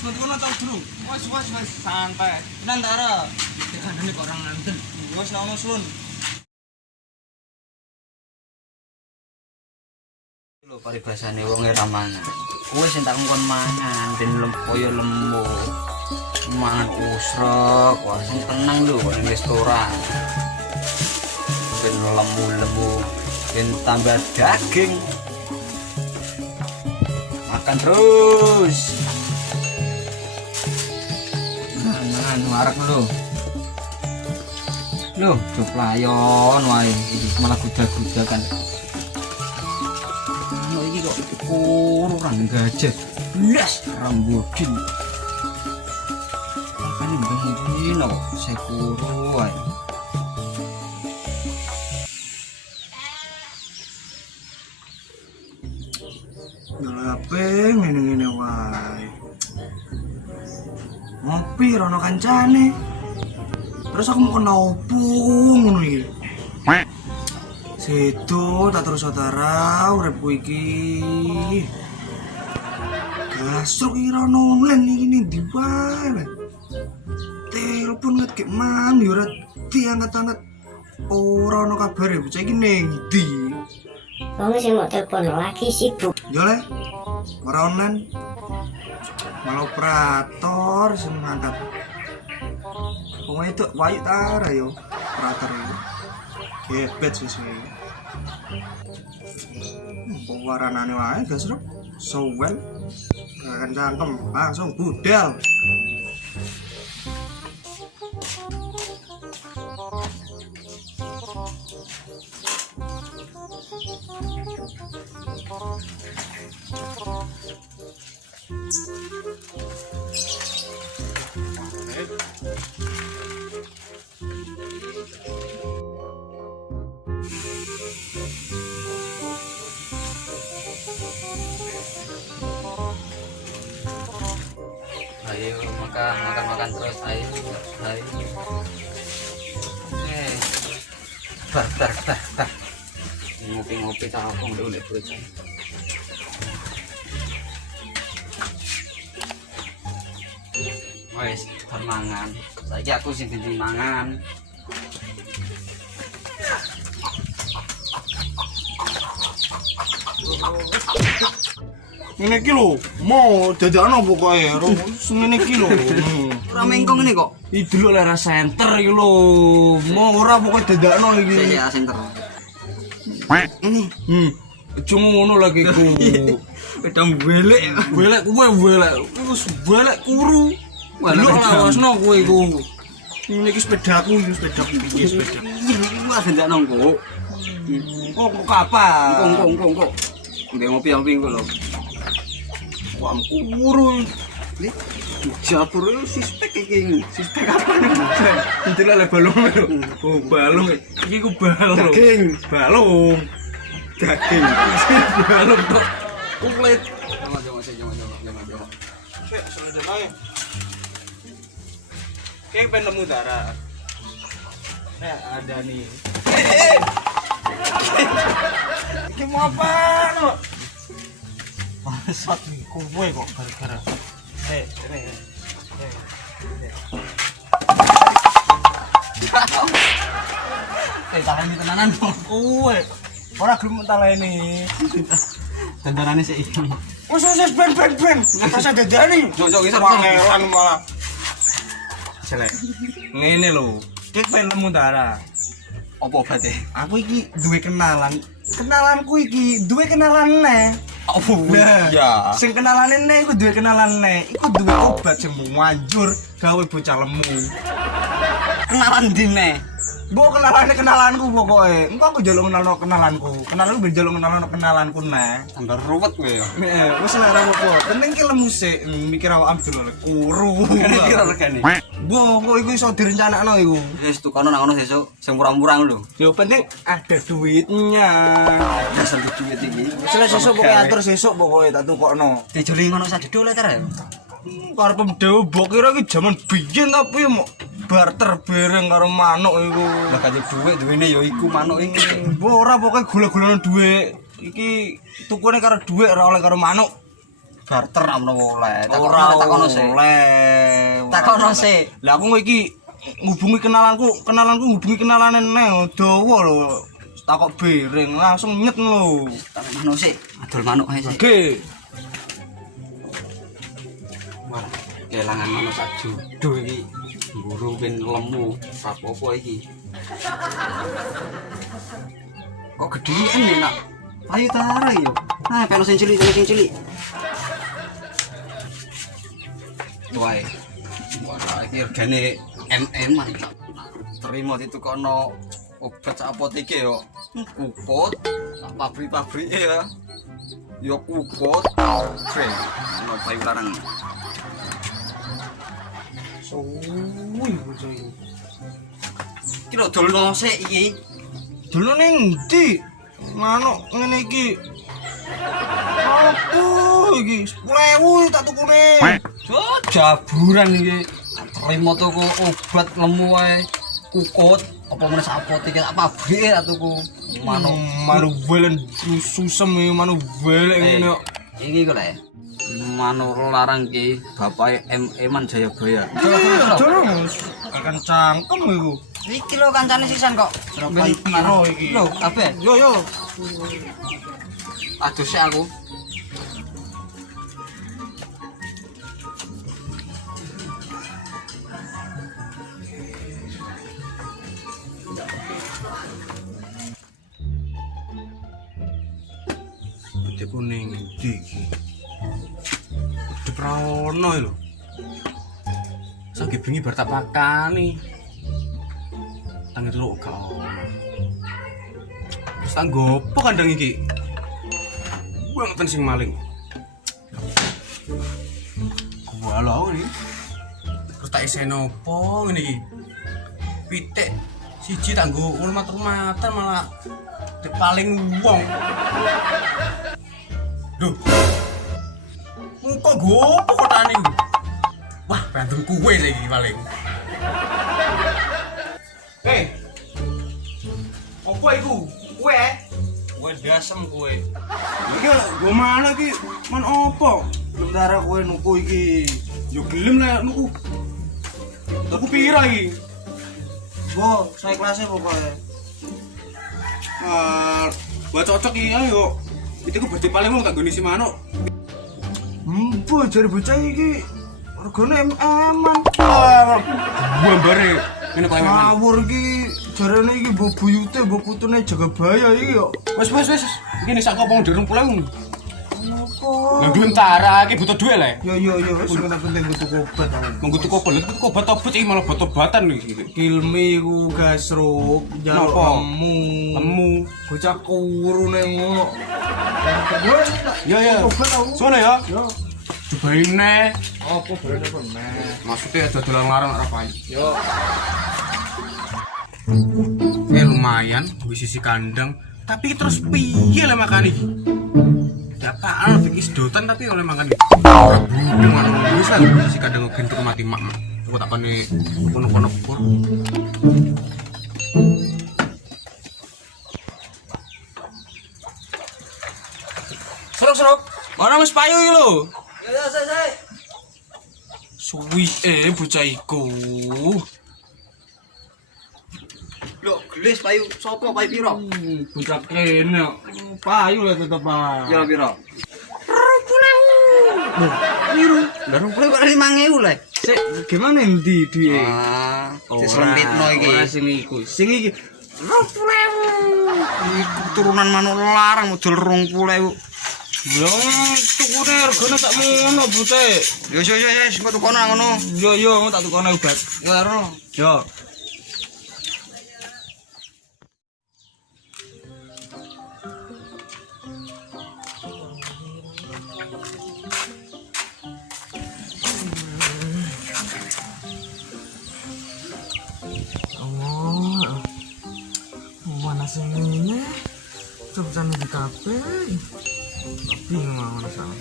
Wis ngono tau durung? Wes santai. Nantara. Dikandani kok orang nanten. Wis ono sun. Lho paribasane wong ora mangan. Kowe sing tak ngkon mangan ben koyo lemu. Mangan usrek, wah sing tenang lho kok ning restoran. Ben lemu-lemu, ben tambah daging. Makan terus. Mangan warak lho. Loh, coplayon wae iki malah guda-guda kan. Ano iki kok kurang gajah. Blas rambudin. Kan begini kok sekuru wae. Ngape ngene-ngene wae. Ngopi rono kancane. Terus aku mau kena opo ngono iki. Situ tak terus saudara uripku iki. Gasuk iki rono online iki ning ndi wae. Telepon nget mam yo ora diangkat-angkat. Ora ono kabare bocah iki ning ndi. Wong sing mau telepon lagi sibuk. Yo le. Ora online. Malah operator sing ngangkat. Wong itu wayu tara yo operator itu. Gebet sih. Pewaranane wae gasruk. Sowel. Kan cangkem langsung budal. Ayo makan terus ayo. Bar. Ngopi-ngopi cakong dulu nek perut. Wes, bar mangan. Saiki aku sing dadi mangan. Ngene iki lho, mau dadakno pokoke ngene iki lho. Ora mengkong ngene kok. Iki delok lera center iki lho. Mau ora pokoke dadakno iki. Saya senter. Ini. Cuma ngono lagi ku. Pedang belek. Belek kowe belek. Iku belek kuru. Delok lawasno kowe iku. Ini iki sepedaku, iki sepedaku. Iku ada ndak nang kok. Kok kapan? Engko. Ndek ngopi-ngopi engko lho. Wah, kuru. Japur itu sispek iki. Sispek apa nih? Intilah le balung lho. Oh, balung. Iki ku balung. Daging. Balung. Daging. Balung kok. Kulit. Coba. Cek, selesai bae. Kayak pengen nemu darah. Ada nih. Iki mau apa lo? Bangsat nih, kowe kok gara-gara. Taleni tenanan dong. Kowe. Ora gelem taleni. Dandanane sik iki. Wes ben. Rasa dadani. Jok isor. Pangeran malah. Selek. Ngene lho. Iki pengen nemu darah. Apa berarti? Aku iki duwe kenalan. Kenalanku iki duwe kenalan neh. Oh iya. Sing kenalane neh iku duwe kenalan neh. Iku duwe obat sing manjur gawe bocah lemu. Kenalan dine. Mbok kenalanku pokoke. Engko aku njaluk kenalno kenalanku. Kenalanku ben njaluk kenalno kenalanku neh. Tambah ruwet kowe ya. Wis ora apa-apa. Penting ki lemu sik mikir awak amdul kuru. Kira regane. Mbok kok iku iso direncanakno iku. Wis tukono nang ono sesuk sing murah-murah lho. Yo penting ada duitnya. Dasar duit iki. Selesai sesuk pokoke atur sesuk pokoke tak tukokno. Dijoli ngono sajedul ta. Karep mdewe mbok kira iki jaman biyen tapi mau barter bareng karo manuk iku. Lah kate dhuwit duwene ya iku manuk iki. Mbok ora pokoke gula-gulane dhuwit. Iki tukune karo dhuwit ora oleh karo manuk. barter amno oleh. Ora Takono sih. oleh. Takono sih. Lah aku iki ngubungi kenalanku ngubungi kenalane neh dawa lho. Takok bereng langsung nyet lho. Takon manuk sih. Adol manuk ae sih. Oke. Wah, kelangan manuk sak judo iki. Mburu ben lemu, apa-apa iki. Kok gedean ya, Nak? Ayo tarik yo. Nah, pengen sing cilik. Wae. Wah, iki regane MM-an. Terima ditukono obat sak apoteke yo. Kupot, sak pabrik-pabrike ya. Yo kupot. Kren, ono bayu larang. Suwi bocah iki. Kira dolno sik iki. Dulu ning ndi? Manuk ngene iki. Apa iki? 10.000 tak tukune. Jaburan iki. Terima tuku obat lemu wae. Kukut apa meneh sak apotek tak pabrik tak tuku. Manuk welen susem iki manuk welek ngene kok. Iki kok lek. Manuk larang ki bapake M-man Jayabaya. Terus akan cangkem iku. Iki lho kancane sisan kok. Berapa kilo iki? Lho, ape? Yo. Aduh sik aku. Gede kuning ndi iki? Gede prawono lho. Sage bengi bar tak pakani. Tangi dulu gak ono. Terus tanggo apa kandang iki? Gua ngeten sing maling. Gua lho iki. Terus tak iseni opo ngene iki? Pitik siji tak nggo urmat-urmatan malah paling wong. Duh. Muka gopo kotane iki? Wah, bandeng kuwe saiki paling. Hei. Apa iku? Kue? Kue dasem kue. Iki go mana iki? Man opo? Sementara kue nuku iki. Yo gelem lah nuku. Tuku pira iki? Bo, saya kelasnya pokoknya. Buat cocok iki ayo. Itu ku berarti paling mau tak goni si manuk. Bo, jare bocah iki regane MM-an. Gua bare ngene kok MM. Ngawur iki jarene iki mbok buyute mbok putune Jagabaya iki yo. Wis. Iki nek sak kopong 20.000. Lah duntara iki butuh duit le. Yo wis ora penting butuh obat. Monggo tuku obat obat iki malah obat-obatan iki. Kilmi iku gasruk, njaluk lemu. Bocah kurune ngono. Yo. Sono ya. Yo. Cobaine. Apa barene kok meh. Maksudnya ada dolan larang ora payu. Yo. Lumayan wis sisi kandang, tapi terus piye le makan iki? Ya apaan iki sedotan tapi oleh makan iki. Budeng anu wis lah sisi kandang gentuk mati mak. Aku takone kono-kono pur. Serok. Ora wis payu iki lho. Ya, saya. Suwi bocah iku. Lho, gelis payu sapa payu piro? Bocah kene payu lah tetep ah. Ya piro? 20.000. Lho, 20.000 kok 5.000 le. Sik gimana ndi duwe? Ah, diselempitno iki. Ora sing iku. Sing iki 20.000. Iku turunan manuk larang model 20.000. yo tukune regane tak ngono bute. Yo engko tukono ngono. Yo tak tukono obat. Yo ero. Yo. Mana sing ngene? Coba di kafe. Bingung mana salah.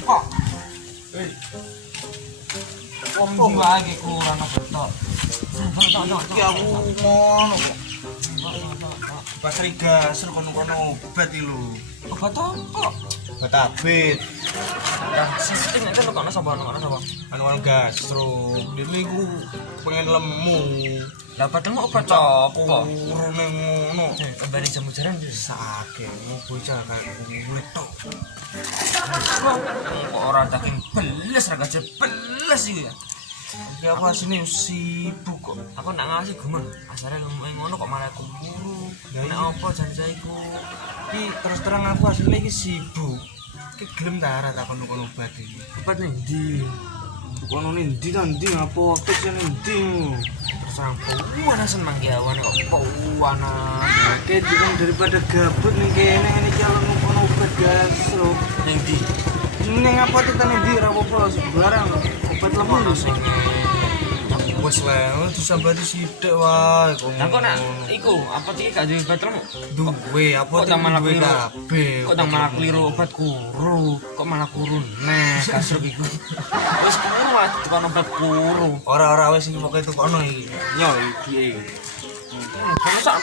Kok? Apa lagi kurang betul? Iki aku ngono kok. pasar gas kono-kono obat iki lho. Obat apa? Obat abit. Dah sistem nek kok ana sapa ana. Anu gastro. Dene iku pengen lemu. Dapat lemu obat apa? Urune ngono. Kembali jamu jaran Sake mau bocah kayak wetok. kok ora daging beles ra gajah beles iki ya. Ya aku asine sibuk kok. Aku nak ngasih gemen. Asare lemu ngono kok malah keburu. Ya Nek apa janjiku? Iki terus terang aku asline iki sibuk. Iki gelem ta ora tak kono-kono obat iki. Obat ning ndi? Kono ndi ta ndi apotek sing ndi. Terus terang puwana seneng ya wane kok puwana. Oke, jangan daripada gabut nih kene ngene iki ala ngono obat gastro. Ning ndi? Ning apotek ta ndi ora apa-apa barang obat lemu lho sing. Wes wae disambati sithik wae kok. Lah kok nak iku apa iki gak duwe obat lemu? Duwe apotek Kok malah duwe keliru? kabeh. Kok tak malah keliru obat kuru? Kok malah kuru neh kasruk iku. Wis kuru malah tukang obat kuru. Ora wis iki pokoke tukono iki. Yo iki. Perusak.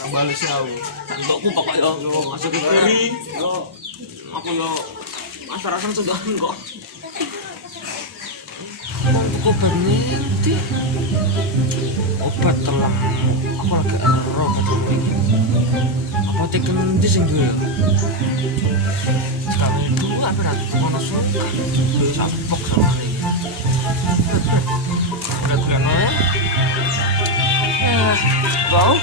Tambah sih aku. Tandukku pokok yo masuk ke kiri. Yo aku yo rasa-rasa segan kok. Obat nanti obat telang aku lagi ero apa tekan di sing duwe kami dulu apa nak kono suka sampok sama ini udah kuliah bau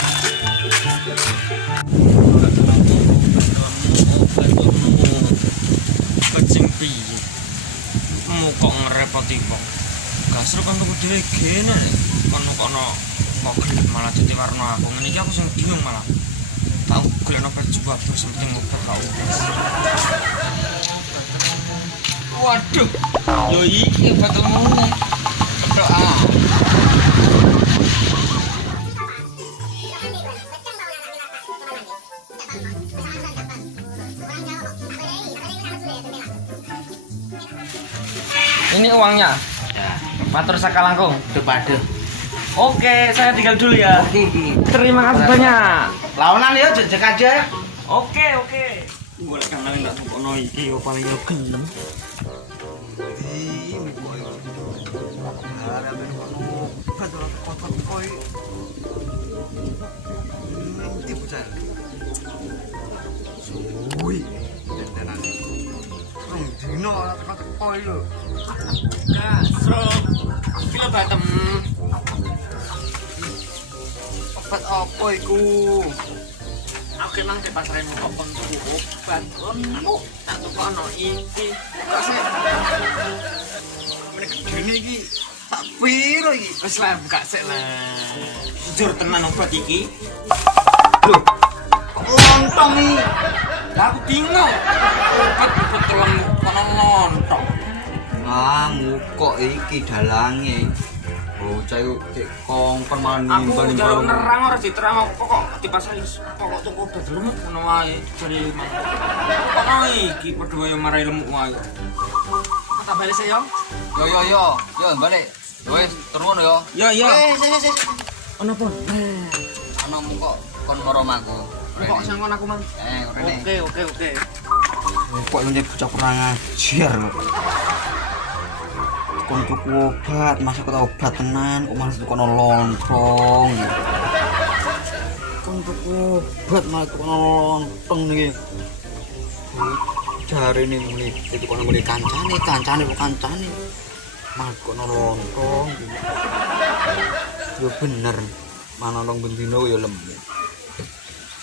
kecimpi mau kok ngerepoti kok gasro kan tuku dhewe gene kono kok gelem malah dadi warna aku ngene iki aku sing bingung malah tau golekno baju babar penting obat kau waduh yo iki obat lemu kethok ini uangnya matur sakalangkung Depade. oke saya tinggal dulu ya terima kasih banyak Lawanan ya jejak aja. oke boleh kangen nggak tukono iki yo paling yo gelem Gasro iki lho batem Obat apa iku? aku emang ke pasar yang mau tuku obat kono tak tukono iki kok sih Gini iki tak piro iki? wis lah buka sik lah jujur tenan obat iki Loh. Kok lontong iki? lah aku bingung obat telem kono lontong Kok iki dalange. Bocah iku cek kongkon malah aku nimbang jaluk nerang ora diterang kok di pasar kok tuku obat lemuk ngono wae jare kono iki padha wae marai lemuk wae tak balik saya Yo balik. Wes turun yo. ya ono apa Ana kok kon moro maku. kok sangkon aku man Rene. oke Kok lu nyebut bocah kurang ajar lho. Kon tuku obat, masa kok obat tenan, kok malah tukono lontong. Kon tuku obat malah tukono lontong niki. Jare ning muni itu kono muni kancane bukan kancane. Malah tukono lontong. Yo bener, mana nong bendino yo lemu.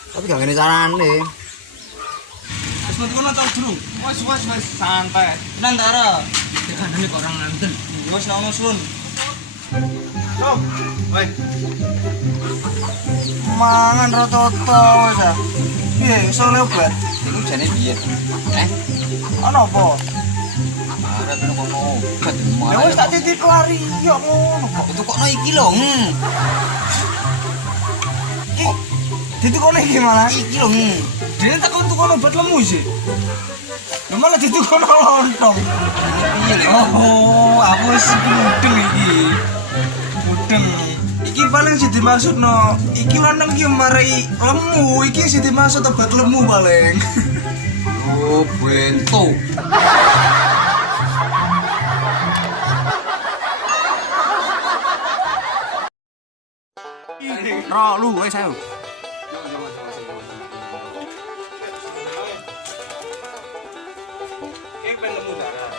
Tapi gak ngene carane. wis ngono tau durung wis santai nantara dikandani kok orang nganten Wes nang nusun. Oh, woi. Mangan roto-roto wes ah. Piye iso obat? Iku jane piye? Ana apa? Arep kono obat. Ya wis tak titip lari yo ngono kok. Itu kok no iki lho. Iki ditukono iki malah. Iki lho. Dene tak tukono obat lemu sih. Lah malah ditukono lontong. Piye lho? Oh, aku wis mudeng iki. Mudeng. Iki Iki paling sih dimaksud no. Iki lanang iki marai lemu. Iki sih dimaksud obat lemu paling. Oh, bento. Ro lu wes ayo. Iki pengen lemu darah.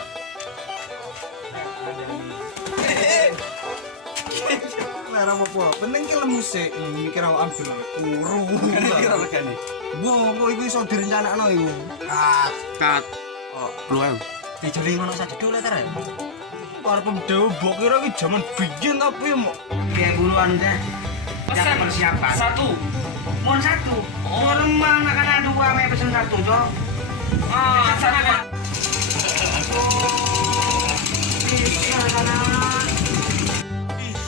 Lara apa? Penting ki lemu sik, mikir awak ambil kuru. Kira regane. Kok iku iso direncanakno iku. Kat. Oh, lu ayo. Dijuli ngono saja dulu ta, Rek. Para pemdewa mbok kira iki jaman biyen tapi mau Kayak buluan deh. Yang persiapan. Satu. Mohon satu. Oh, remang akan dua, me pesen satu, Jo. Ah, satu.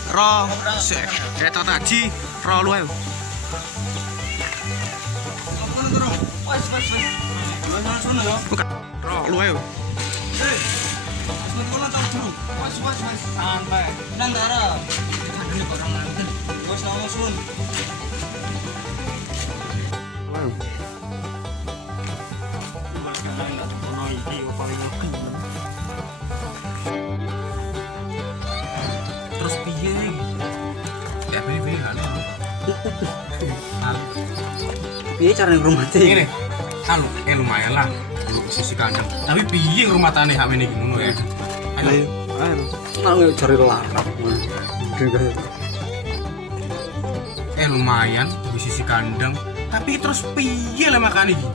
Ro, kereta taji, ro lu ayo. Ro, lu ayo. Santai. Nang darah. Ini orang nanti. Bos langsung. Ayo. Terus piye? Ya pilih kan. Piye cara ngrumati? Ini kan lumayan lah. Lu sisi kandang. Tapi piye rumah tane sakmene iki ngono ya. Ayo. Ayo. Nang cari larap. Lumayan di sisi kandang. Tapi terus piye lah makan iki?